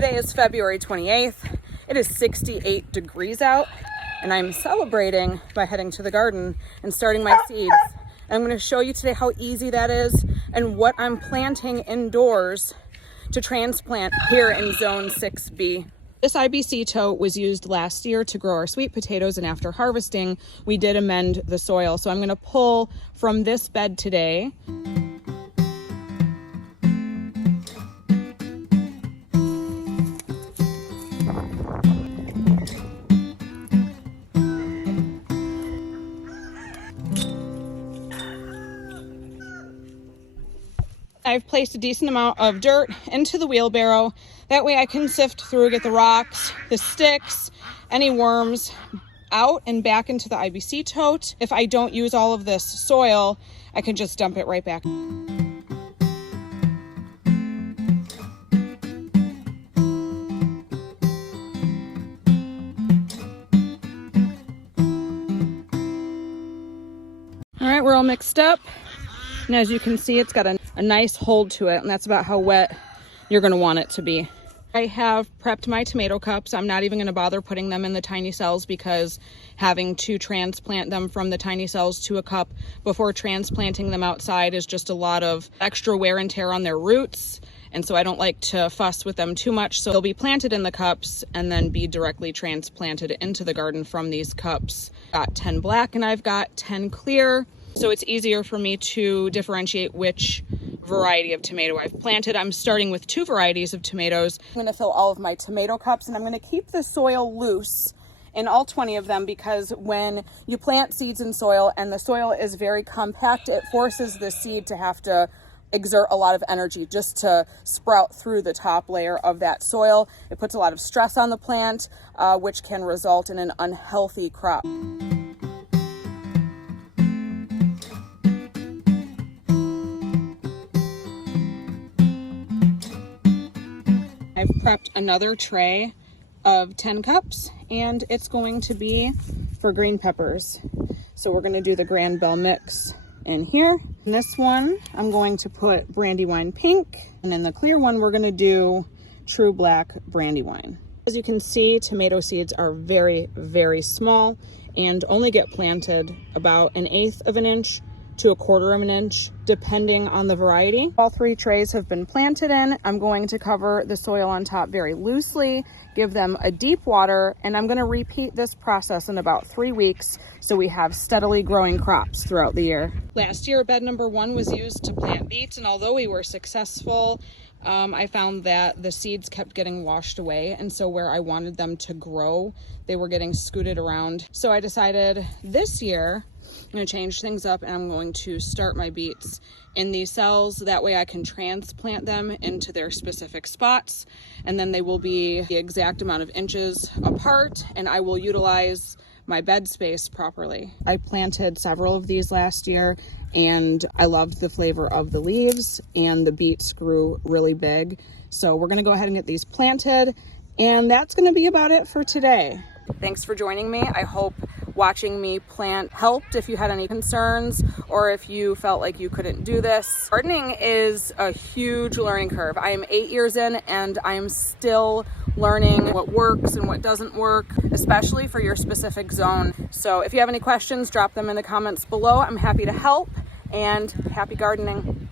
Today is February 28th. It is 68 degrees out, and I'm celebrating by heading to the garden and starting my seeds. And I'm going to show you today how easy that is and what I'm planting indoors to transplant here in Zone 6B. This IBC tote was used last year to grow our sweet potatoes, and after harvesting, we did amend the soil. So I'm going to pull from this bed today. I've placed a decent amount of dirt into the wheelbarrow. That way I can sift through, get the rocks, the sticks, any worms out and back into the IBC tote. If I don't use all of this soil, I can just dump it right back. All right, we're all mixed up. And as you can see, it's got a nice hold to it, and that's about how wet you're going to want it to be. I have prepped my tomato cups. I'm not even going to bother putting them in the tiny cells because having to transplant them from the tiny cells to a cup before transplanting them outside is just a lot of extra wear and tear on their roots. And so I don't like to fuss with them too much. So they'll be planted in the cups and then be directly transplanted into the garden from these cups. Got 10 black and I've got 10 clear. So it's easier for me to differentiate which variety of tomato I've planted. I'm starting with 2 varieties of tomatoes. I'm going to fill all of my tomato cups, and I'm going to keep the soil loose in all 20 of them because when you plant seeds in soil and the soil is very compact, it forces the seed to have to exert a lot of energy just to sprout through the top layer of that soil. It puts a lot of stress on the plant, which can result in an unhealthy crop. I've prepped another tray of 10 cups, and it's going to be for green peppers. So we're going to do the Grand Bell mix in here. In this one, I'm going to put Brandywine Pink, and in the clear one, we're going to do True Black Brandywine. As you can see, tomato seeds are very, very small and only get planted about 1/8 of an inch to 1/4 of an inch, depending on the variety. All 3 trays have been planted in. I'm going to cover the soil on top very loosely, give them a deep water, and I'm going to repeat this process in about 3 weeks so we have steadily growing crops throughout the year. Last year, bed number 1 was used to plant beets, and although we were successful, I found that the seeds kept getting washed away, and so where I wanted them to grow, they were getting scooted around. So I decided this year I'm going to change things up, and I'm going to start my beets in these cells. That way I can transplant them into their specific spots, and then they will be the exact amount of inches apart, and I will utilize my bed space properly. I planted several of these last year, and I loved the flavor of the leaves, and the beets grew really big. So we're going to go ahead and get these planted, and that's going to be about it for today. Thanks for joining me. I hope watching me plant helped if you had any concerns or if you felt like you couldn't do this. Gardening is a huge learning curve. I am 8 years in, and I am still learning what works and what doesn't work, especially for your specific zone. So if you have any questions, drop them in the comments below. I'm happy to help, and happy gardening.